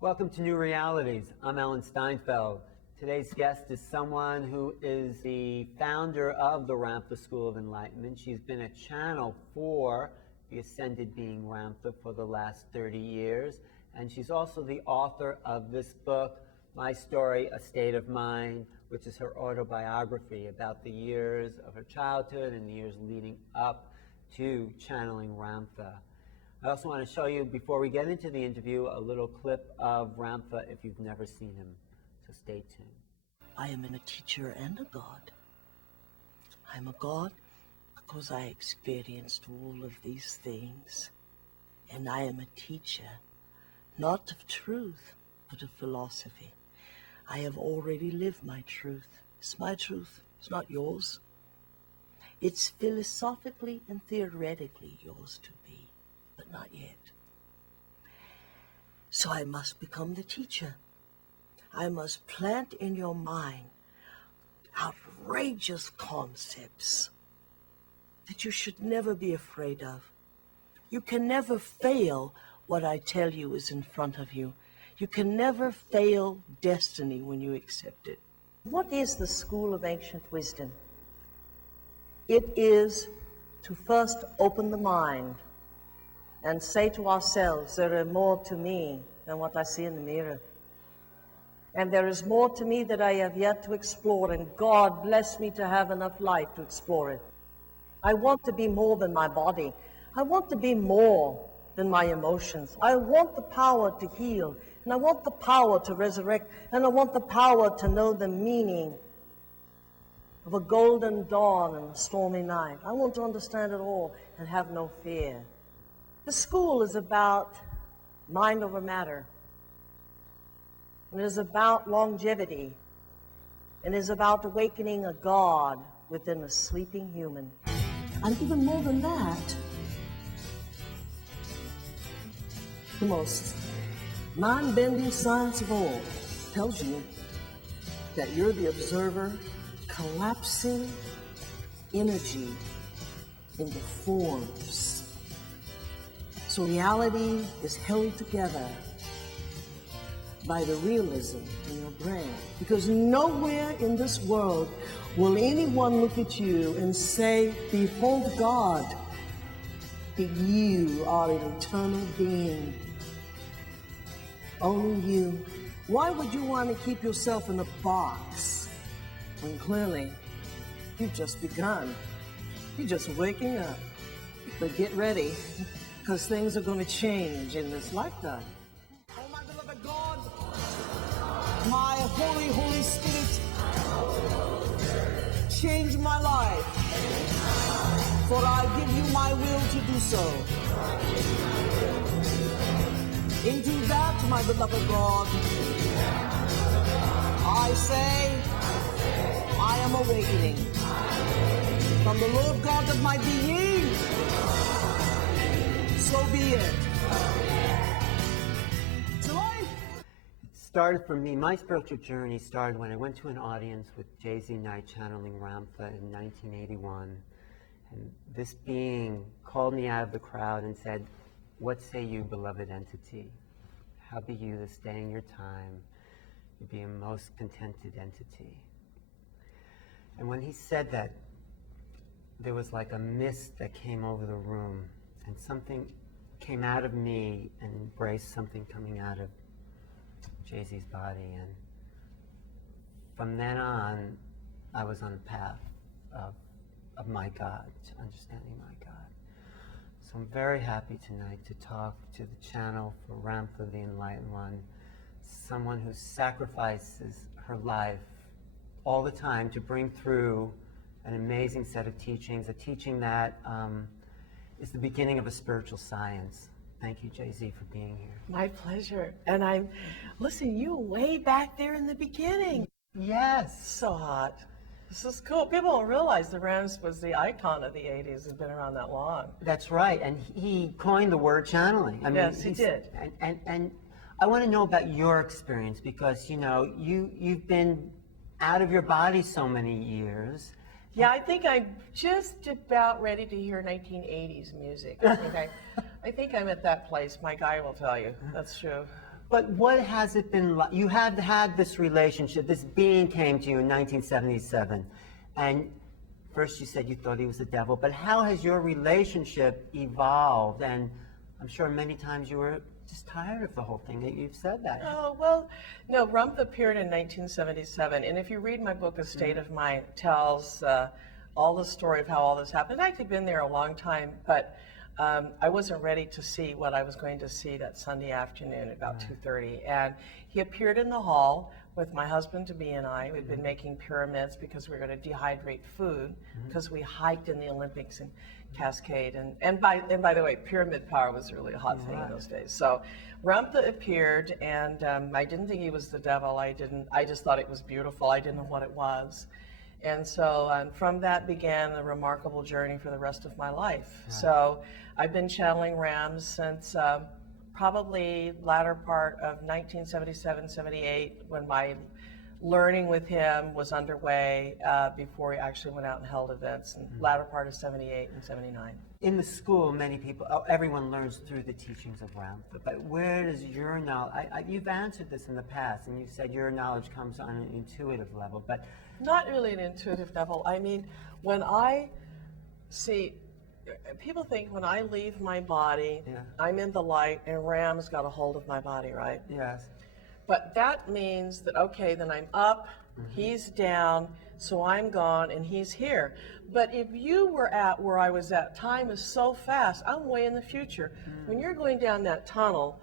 Welcome to New Realities. I'm Alan Steinfeld. Today's guest is someone who is the founder of the Ramtha School of Enlightenment. She's been a channel for the ascended being Ramtha for the last 30 years. And she's also the author of this book, My Story, A State of Mind, which is her autobiography about the years of her childhood and the years leading up to channeling Ramtha. I also want to show you, before we get into the interview, a little clip of Ramtha if you've never seen him. So stay tuned. I am a teacher and a God. I'm a God because I experienced all of these things. And I am a teacher, not of truth, but of philosophy. I have already lived my truth. It's my truth. It's not yours. It's philosophically and theoretically yours to be. But not yet. So I must become the teacher. I must plant in your mind outrageous concepts that you should never be afraid of. You can never fail what I tell you is in front of you. You can never fail destiny when you accept it. What is the school of ancient wisdom? It is to first open the mind and say to ourselves, there is more to me than what I see in the mirror. And there is more to me that I have yet to explore, and God bless me to have enough life to explore it. I want to be more than my body. I want to be more than my emotions. I want the power to heal, and I want the power to resurrect, and I want the power to know the meaning of a golden dawn and a stormy night. I want to understand it all and have no fear. The school is about mind over matter. It is about longevity. It is about awakening a God within a sleeping human. And even more than that, the most mind-bending science of all tells you that you're the observer collapsing energy into forms. So reality is held together by the realism in your brain. Because nowhere in this world will anyone look at you and say, behold God, that you are an eternal being. Only you. Why would you want to keep yourself in a box when clearly you've just begun? You're just waking up. But get ready, because things are going to change in this lifetime. Oh, my beloved God, my holy, holy Spirit, change my life, for I give you my will to do so. Into that, my beloved God, I say, I am awakening from the Lord God of my being. So be it. It started for me, my spiritual journey started when I went to an audience with Jay-Z Knight channeling Ramtha in 1981. And this being called me out of the crowd and said, what say you, beloved entity? How be you this day in your time? You be a most contented entity. And when he said that, there was like a mist that came over the room, and something came out of me and embraced something coming out of Jay-Z's body. And from then on, I was on a path of my God, to understanding my God. So I'm very happy tonight to talk to the channel for Ramtha, the Enlightened One, someone who sacrifices her life all the time to bring through an amazing set of teachings, a teaching that is the beginning of a spiritual science. Thank you, Jay-Z, for being here. My pleasure. And listen, you were way back there in the beginning. Yes. So hot. This is cool. People don't realize the Rams was the icon of the 80s. Has been around that long. That's right. And he coined the word channeling. I mean, yes, he did. And I want to know about your experience, because, you know, you've been out of your body so many years. Yeah, I think I'm just about ready to hear 1980s music. I think I'm at that place. My guy will tell you. That's true. But what has it been like? You have had this relationship, this being came to you in 1977, and first you said you thought he was the devil, but how has your relationship evolved? And I'm sure many times you were just tired of the whole thing, that you've said that. Oh, well, no, Ramtha appeared in 1977, and if you read my book, A State of Mind, it tells all the story of how all this happened. I'd actually been there a long time, but I wasn't ready to see what I was going to see that Sunday afternoon at about 2:30. And he appeared in the hall with my husband-to-be and I. We'd been making pyramids because we were going to dehydrate food because we hiked in the Olympics in Cascade. And by the way, pyramid power was really a hot thing in those days. So Ramtha appeared, and I didn't think he was the devil. I just thought it was beautiful. I didn't know what it was. And so from that began a remarkable journey for the rest of my life. Right. So I've been channeling Rams since probably latter part of 1977, 78, when my learning with him was underway before he actually went out and held events, and latter part of 78 and 79. In the school, many people, everyone learns through the teachings of Ramtha, but where does your knowledge, you've answered this in the past, and you've said your knowledge comes on an intuitive level, but... Not really an intuitive level. I mean, when I see, people think when I leave my body, I'm in the light, and Ram's got a hold of my body, right? Yes. But that means that, okay, then I'm up, he's down, so I'm gone, and he's here. But if you were at where I was at, time is so fast. I'm way in the future. When you're going down that tunnel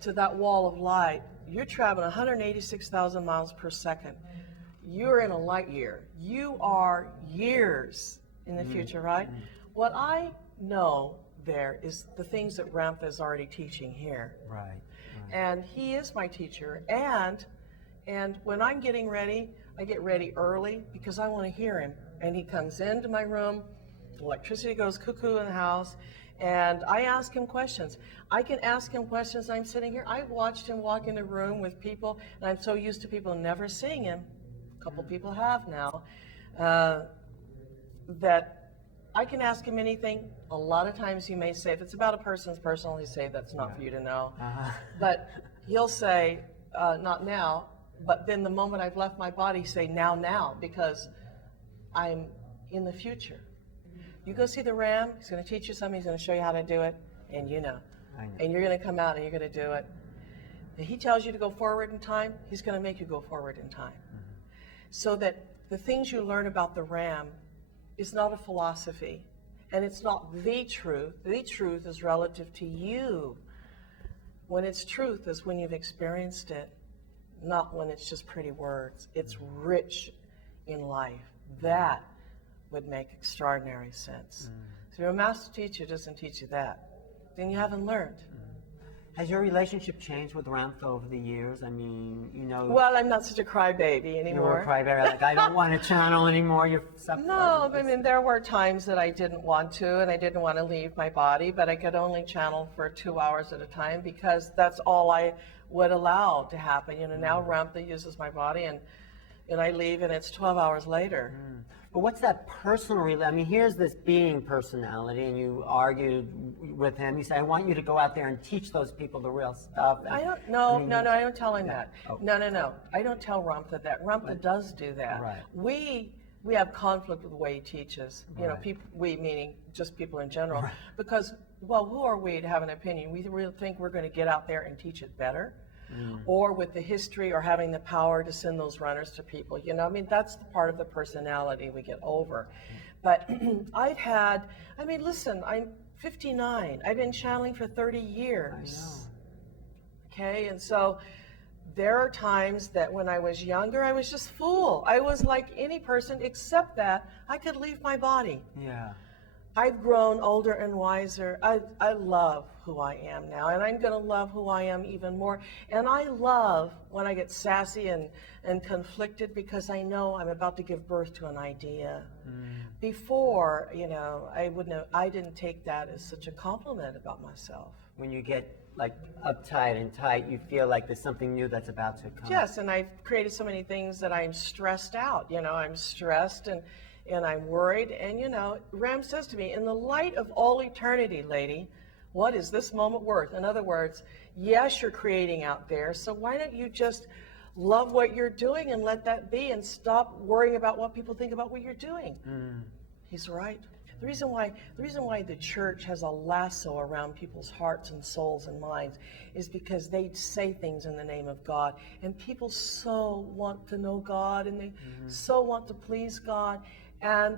to that wall of light, you're traveling 186,000 miles per second. You're in a light year. You are years in the future, right? What I know there is the things that Ramtha is already teaching here. Right. And he is my teacher. And when I'm getting ready, I get ready early because I want to hear him. And he comes into my room, electricity goes cuckoo in the house, and I ask him questions. I can ask him questions. I'm sitting here. I've watched him walk in a room with people, and I'm so used to people never seeing him. A couple people have now, that I can ask him anything. A lot of times he may say, if it's about a person's personal, he'll say, that's not for you to know. But he'll say, not now. But then the moment I've left my body, say, now, because I'm in the future. You go see the Ram, he's going to teach you something, he's going to show you how to do it, and you know. And you're going to come out and you're going to do it. If he tells you to go forward in time, he's going to make you go forward in time. So that the things you learn about the Ram is not a philosophy, and it's not the truth. The truth is relative to you. When it's truth is when you've experienced it, not when it's just pretty words. It's rich in life. That would make extraordinary sense. So your master teacher doesn't teach you that, then you haven't learned. Has your relationship changed with Ramtha over the years? I mean, you know... Well, I'm not such a crybaby anymore. You were a crybaby, like, I don't want to channel anymore. You're suffering. No, I mean, there were times that I didn't want to, and I didn't want to leave my body, but I could only channel for 2 hours at a time because that's all I would allow to happen. You know, now Ramtha uses my body, and I leave, and it's 12 hours later. But what's that personal I mean, here's this being personality, and you argued with him. You say, I want you to go out there and teach those people the real stuff. And, I don't tell him that. Oh. No. I don't tell Ramtha that. Ramtha does do that. Right. We have conflict with the way he teaches. You know, we meaning just people in general. Right. Because, well, who are we to have an opinion? We really think we're going to get out there and teach it better. Or with the history or having the power to send those runners to people. You know, I mean, that's the part of the personality we get over. But listen, I'm 59. I've been channeling for 30 years. I know. Okay, and so there are times that when I was younger, I was just full. I was like any person except that I could leave my body. Yeah. I've grown older and wiser. I love who I am now, and I'm going to love who I am even more. And I love when I get sassy and conflicted because I know I'm about to give birth to an idea. Before, you know, I didn't take that as such a compliment about myself. When you get like uptight and tight, you feel like there's something new that's about to come. Yes, and I've created so many things that I'm stressed out. You know, I'm stressed and I'm worried. And, you know, Ram says to me, in the light of all eternity, lady, What is this moment worth? In other words, yes, you're creating out there, so why don't you just love what you're doing and let that be and stop worrying about what people think about what you're doing? He's right. The reason why the church has a lasso around people's hearts and souls and minds is because they say things in the name of God, and people so want to know God, and they so want to please God. And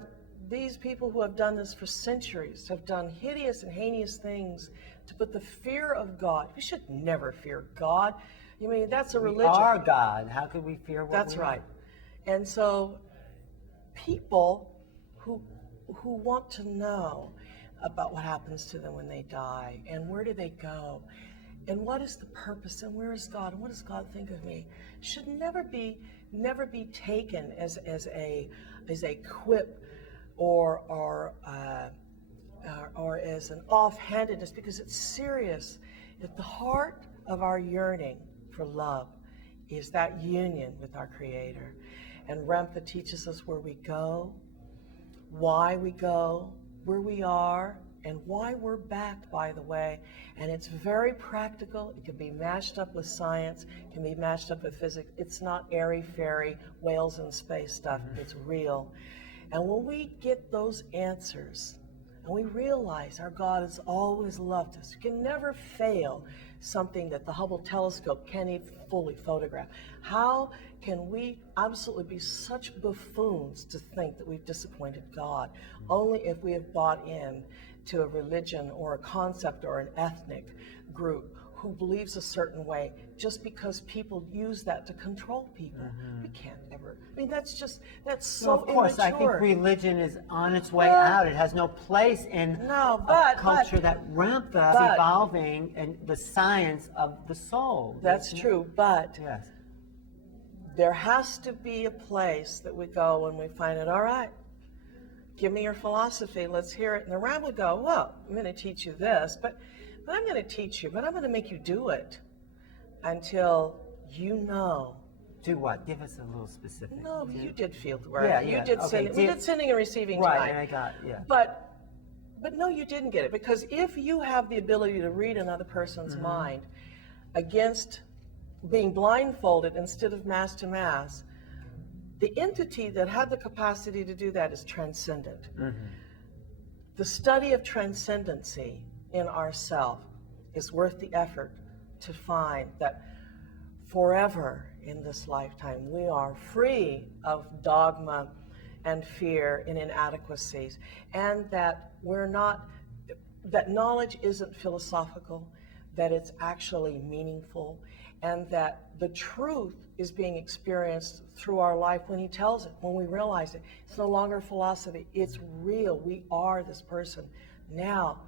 these people who have done this for centuries have done hideous and heinous things to put the fear of God. We should never fear God. I mean, that's a religion. We are God. How could we fear what That's we right. are? And so people who want to know about what happens to them when they die, and where do they go, and what is the purpose, and where is God, and what does God think of me, should never be taken as a quip or as an offhandedness, because it's serious. At the heart of our yearning for love is that union with our Creator. And Ramtha teaches us where we go, why we go, where we are, and why we're back, by the way. And it's very practical. It can be matched up with science, it can be matched up with physics. It's not airy-fairy, whales in space stuff. It's real. And when we get those answers, and we realize our God has always loved us, you can never fail something that the Hubble telescope can't even fully photograph. How can we absolutely be such buffoons to think that we've disappointed God? Only if we have bought in to a religion or a concept or an ethnic group who believes a certain way, just because people use that to control people. We can't ever. I mean, that's so Well, of course, immature. I think religion is on its way out. It has no place in a culture that Ramtha is evolving and the science of the soul. That's true, but yes, there has to be a place that we go when we find it. All right, give me your philosophy. Let's hear it. And the Ram would go, well, I'm going to teach you this, but I'm going to teach you, but I'm going to make you do it until you know. Do what? Give us a little specific. No, you did field work. Yeah, You yeah. did Okay, we did sending and receiving right, tonight. and I got, yeah. But no, you didn't get it, because if you have the ability to read another person's mind against being blindfolded instead of mass to mass, the entity that had the capacity to do that is transcendent. The study of transcendency in ourself is worth the effort to find that forever in this lifetime we are free of dogma and fear and inadequacies, and that that knowledge isn't philosophical, that it's actually meaningful, and that the truth is being experienced through our life when he tells it, when we realize it. It's no longer philosophy, it's real. We are this person. Now,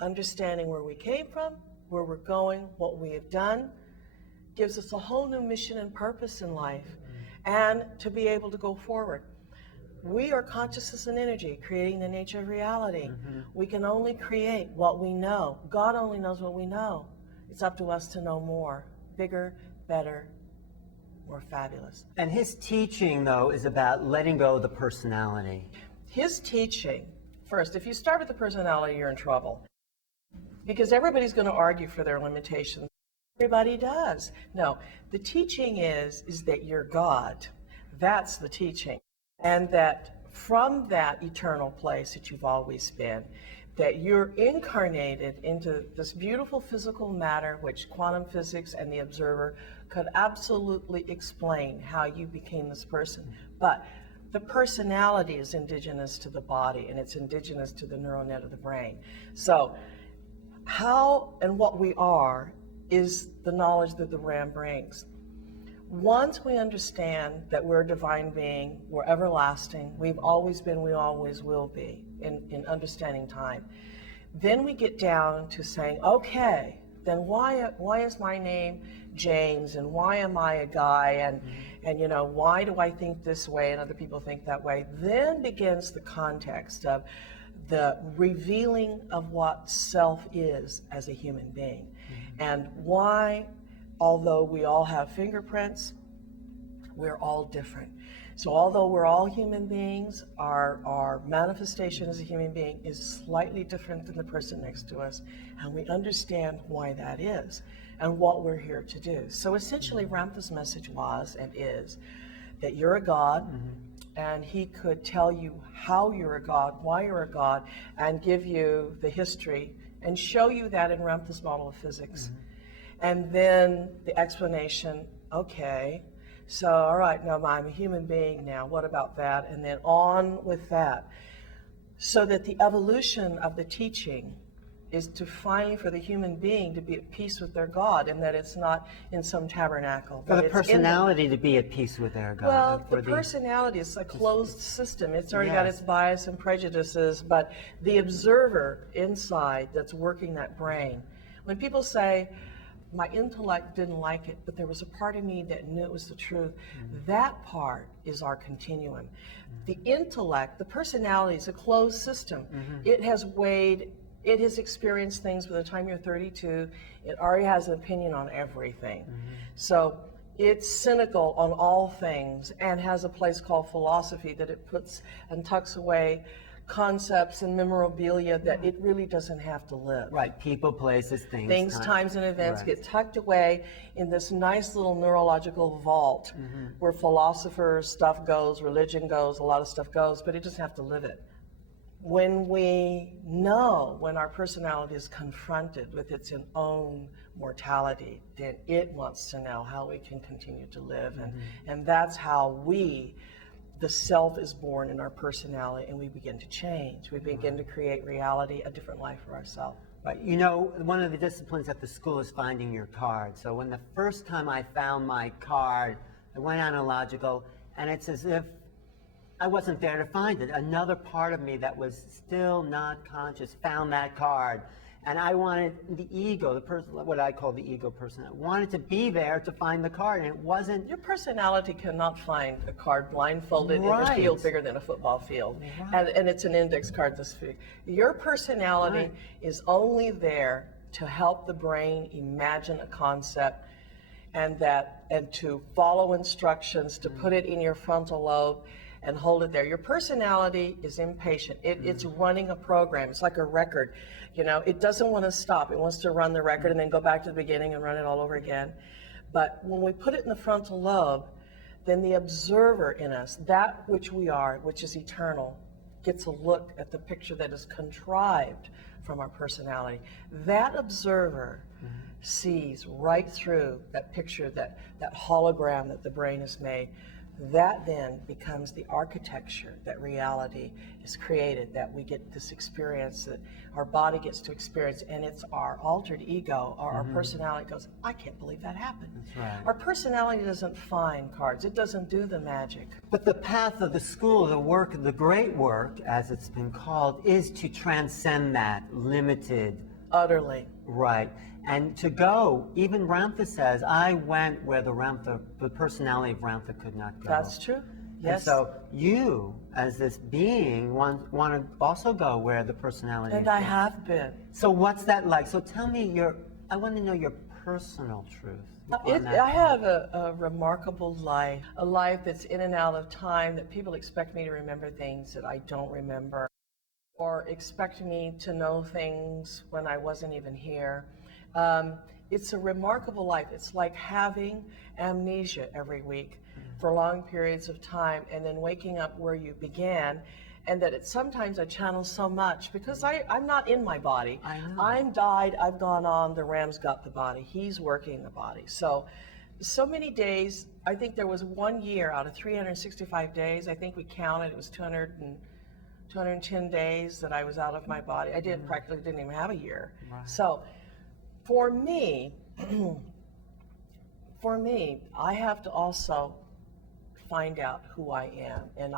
understanding where we came from, where we're going, what we have done, gives us a whole new mission and purpose in life, and to be able to go forward. We are consciousness and energy, creating the nature of reality. We can only create what we know. God only knows what we know. It's up to us to know more, bigger, better, more fabulous. And his teaching, though, is about letting go of the personality. His teaching, first, if you start with the personality, you're in trouble. Because everybody's going to argue for their limitations. Everybody does. No, the teaching is that you're God. That's the teaching. And that from that eternal place that you've always been, that you're incarnated into this beautiful physical matter, which quantum physics and the observer could absolutely explain how you became this person. But the personality is indigenous to the body, and it's indigenous to the neural net of the brain. So how and what we are is the knowledge that the Ram brings. Once we understand that we're a divine being, we're everlasting, we've always been, we always will be in understanding time, then we get down to saying, okay, then why is my name James, and why am I a guy, and you know, why do I think this way and other people think that way? Then begins the context of the revealing of what self is as a human being, and why, although we all have fingerprints, we're all different. So although we're all human beings, our manifestation as a human being is slightly different than the person next to us, and we understand why that is and what we're here to do. So essentially, Ramtha's message was and is that you're a god, and he could tell you how you're a god, why you're a god, and give you the history and show you that in Ramtha's model of physics. And then the explanation, okay, so all right, now I'm a human being now, what about that? And then on with that. So that the evolution of the teaching is to finally, for the human being, to be at peace with their God, and that it's not in some tabernacle. For the personality to be at peace with their God. Well, the personality is a closed system. It's already got its bias and prejudices, but the observer inside that's working that brain. When people say, my intellect didn't like it, but there was a part of me that knew it was the truth, that part is our continuum. The intellect, the personality is a closed system. It has weighed, it has experienced things by the time you're 32. It already has an opinion on everything. So it's cynical on all things and has a place called philosophy that it puts and tucks away concepts and memorabilia that it really doesn't have to live. Right, people, places, things. Things, times, and events get tucked away in this nice little neurological vault where philosophers, stuff goes, religion goes, a lot of stuff goes, but it doesn't have to live it. When we know, when our personality is confronted with its own mortality, then it wants to know how we can continue to live. And that's how the self is born in our personality, and we begin to change. We begin to create reality, a different life for ourselves. Right. You know, one of the disciplines at the school is finding your card. So when the first time I found my card, I went analogical, and it's as if I wasn't there to find it. Another part of me that was still not conscious found that card. And I wanted the ego, the person, what I call the ego person, I wanted to be there to find the card, and it wasn't. Your personality cannot find a card blindfolded in a field bigger than a football field. And it's an index card this big. Your personality is only there to help the brain imagine a concept and to follow instructions, to put it in your frontal lobe and hold it there. Your personality is impatient. It's running a program. It's like a record. You know, it doesn't want to stop. It wants to run the record and then go back to the beginning and run it all over again. But when we put it in the frontal lobe, then the observer in us, that which we are, which is eternal, gets a look at the picture that is contrived from our personality. That observer sees right through that picture, that hologram that the brain has made. That then becomes the architecture that reality is created, that we get this experience, that our body gets to experience, and it's our altered ego, or our personality goes, I can't believe that happened. That's right. Our personality doesn't find cards. It doesn't do the magic. But the path of the school, the work, the great work, as it's been called, is to transcend that limited. Utterly. Right. And to go, even Ramtha says, I went where the personality of Ramtha could not go. That's true. Yes. And so you, as this being, want to also go where the personality And is. I have been. So what's that like? So tell me I want to know your personal truth. I have a remarkable life, a life that's in and out of time, that people expect me to remember things that I don't remember, or expect me to know things when I wasn't even here. It's a remarkable life. It's like having amnesia every week for long periods of time, and then waking up where you began, and that sometimes I channel so much because I'm not in my body. I know. I'm died, I've gone on, the Ram's got the body. He's working the body. So many days, I think there was 1 year out of 365 days, I think we counted, it was 210 days that I was out of my body. I practically didn't even have a year. Right. So for me, I have to also find out who I am. And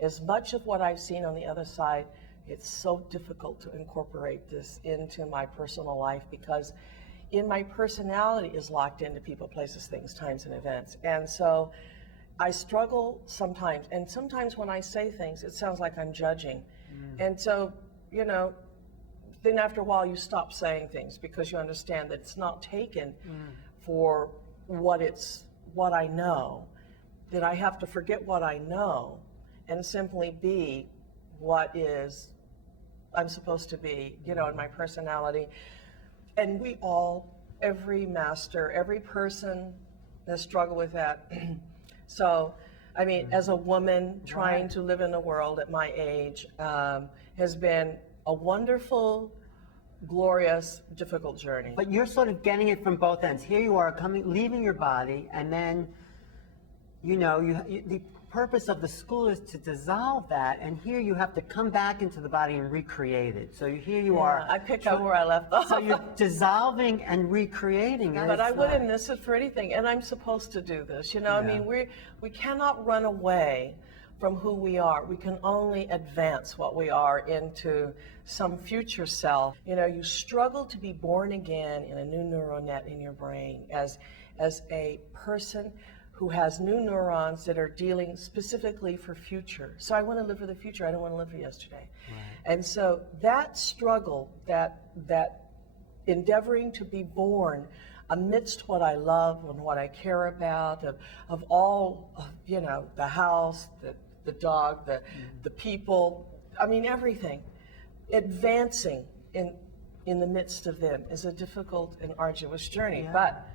as much of what I've seen on the other side, it's so difficult to incorporate this into my personal life, because in my personality is locked into people, places, things, times, and events. And so I struggle sometimes. And sometimes when I say things, it sounds like I'm judging. And so, then after a while you stop saying things, because you understand that it's not taken for what I know. that I have to forget what I know and simply be what is I'm supposed to be, you know, in my personality. And we all, every master, every person has struggled with that. So, I mean, as a woman trying to live in the world at my age has been a wonderful, glorious, difficult journey. But you're sort of getting it from both ends. Here you are leaving your body, and then, you know, the purpose of the school is to dissolve that, and here you have to come back into the body and recreate it. So here you are. I picked up where I left off. So you're dissolving and recreating it. But I wouldn't miss it for anything, and I'm supposed to do this. You know, I mean, we cannot run away from who we are. We can only advance what we are into some future self. You know, you struggle to be born again in a new neural net in your brain as a person who has new neurons that are dealing specifically for future. So I want to live for the future. I don't want to live for yesterday. Right. And so that struggle, that endeavoring to be born amidst what I love and what I care about, of all, you know, the house, the dog, the people, I mean, everything. Advancing in the midst of them is a difficult and arduous journey. Yeah. But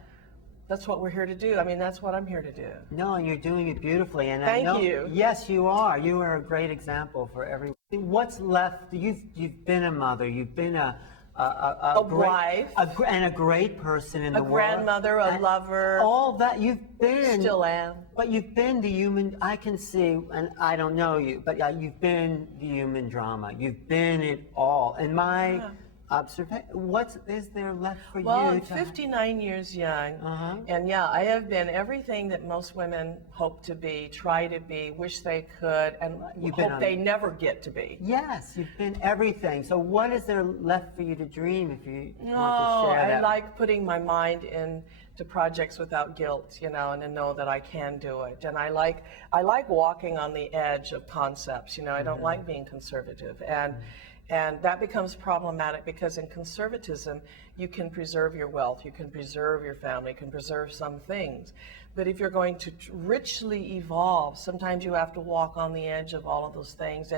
that's what we're here to do. I mean, that's what I'm here to do. No, and you're doing it beautifully. And Thank I know, you. Yes, you are. You are a great example for everyone. What's left? You've been a mother. You've been a wife, and a great person in the world. A grandmother, a lover. All that you've been. Still am. But you've been the human. I can see, and I don't know you, but you've been the human drama. You've been it all. And my observation. What is there left for you? Well, I'm 59 years young, and I have been everything that most women hope to be, try to be, wish they could, and hope they never get to be. Yes, you've been everything. So what is there left for you to dream if you want to share that? I like putting my mind into projects without guilt, you know, and to know that I can do it. And I like walking on the edge of concepts, you know. I don't like being conservative. And that becomes problematic because in conservatism, you can preserve your wealth, you can preserve your family, you can preserve some things. But if you're going to richly evolve, sometimes you have to walk on the edge of all of those things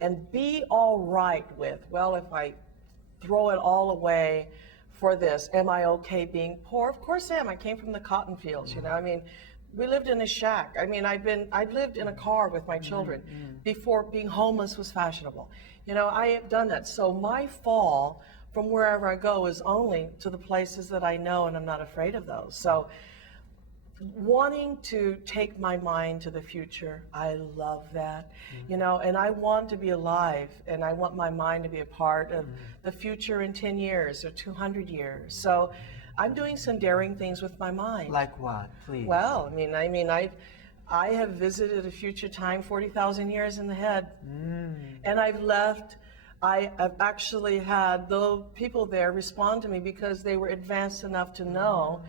and be all right with, well, if I throw it all away for this, am I okay being poor? Of course I am. I came from the cotton fields, you know. I mean, we lived in a shack. I mean, I've lived in a car with my children before being homeless was fashionable. You know, I have done that. So my fall from wherever I go is only to the places that I know, and I'm not afraid of those. So wanting to take my mind to the future, I love that, you know, and I want to be alive, and I want my mind to be a part of the future in 10 years or 200 years. So I'm doing some daring things with my mind. Like what, please? Well, I mean, I have visited a future time 40,000 years in the head, and I've left. I have actually had the people there respond to me because they were advanced enough to know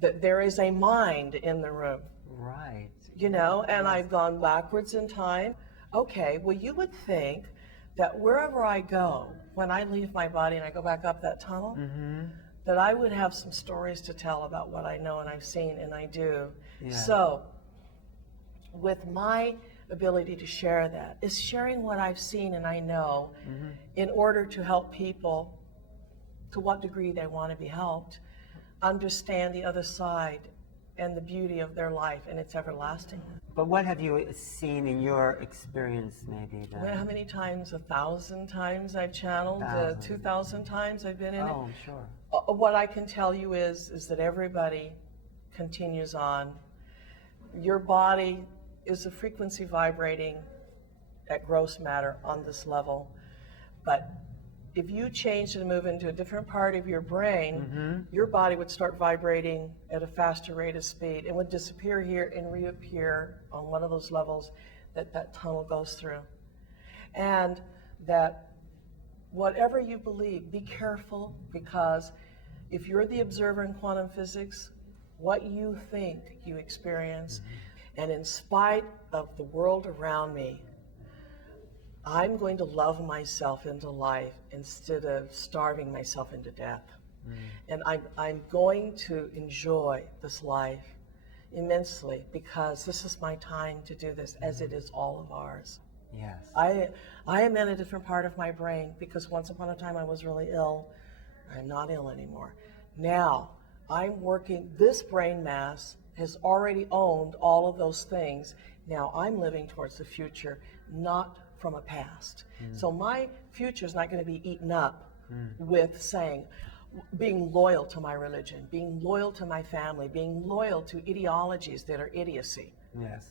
that there is a mind in the room. Right. You know, and I've gone backwards in time. Okay, well, you would think that wherever I go, when I leave my body and I go back up that tunnel, that I would have some stories to tell about what I know and I've seen, and I do. Yeah. So, with my ability to share that is sharing what I've seen and I know in order to help people, to what degree they want to be helped, understand the other side and the beauty of their life, and it's everlasting. But what have you seen in your experience, maybe? Well, how many times? 1,000 times I've channeled. 2,000 times I've been in it. Oh, I'm sure. What I can tell you is that everybody continues on. Your body is a frequency vibrating at gross matter on this level, but if you change and move into a different part of your brain, your body would start vibrating at a faster rate of speed and would disappear here and reappear on one of those levels that tunnel goes through. And that whatever you believe, be careful, because if you're the observer in quantum physics, what you think you experience. And in spite of the world around me, I'm going to love myself into life instead of starving myself into death. And I'm going to enjoy this life immensely, because this is my time to do this, as it is all of ours. Yes. I am in a different part of my brain, because once upon a time I was really ill. I'm not ill anymore. Now, I'm working, this brain mass has already owned all of those things. Now I'm living towards the future, not from a past. So my future is not going to be eaten up with saying, being loyal to my religion, being loyal to my family, being loyal to ideologies that are idiocy. Yes.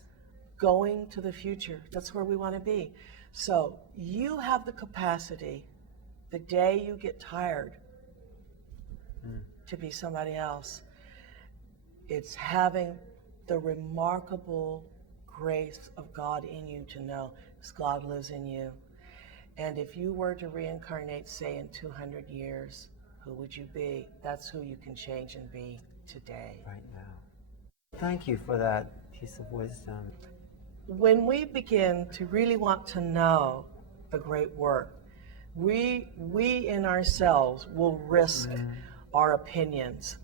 Going to the future, that's where we want to be. So you have the capacity, the day you get tired, to be somebody else. It's having the remarkable grace of God in you to know this God lives in you. And if you were to reincarnate, say, in 200 years, who would you be? That's who you can change and be today. Right now. Thank you for that piece of wisdom. When we begin to really want to know the great work, we in ourselves will risk our opinions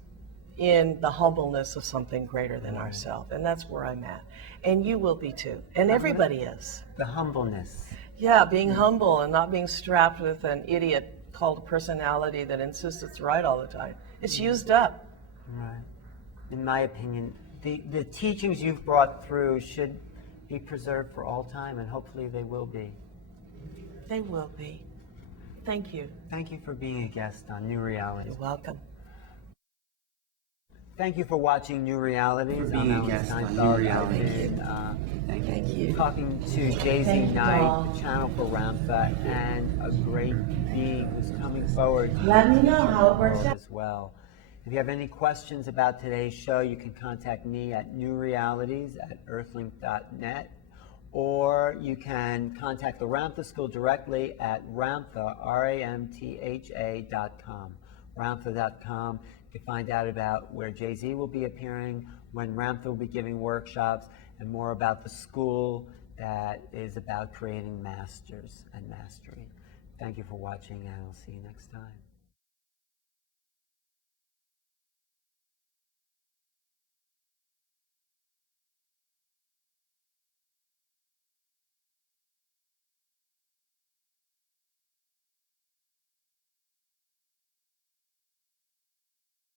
in the humbleness of something greater than ourselves. And that's where I'm at. And you will be too. And everybody is. The humbleness. Yeah, being humble and not being strapped with an idiot called a personality that insists it's right all the time. It's used up. Right. In my opinion, the teachings you've brought through should be preserved for all time, and hopefully they will be. They will be. Thank you. Thank you for being a guest on New Realities. You're welcome. Thank you for watching New Realities. being I'm a Alan guest on New Steinfeld. Realities. Thank you. Talking to Jay-Z Thank you Knight, all. the channel for Ramtha, and a great being who's coming forward to Let me teach know in how the it works world out. as well. If you have any questions about today's show, you can contact me at newrealities@earthlink.net, or you can contact the Ramtha School directly at Ramtha, RAMTHA.com. Ramtha.com. You can find out about where Jay-Z will be appearing, when Ramtha will be giving workshops, and more about the school that is about creating masters and mastery. Thank you for watching, and I'll see you next time.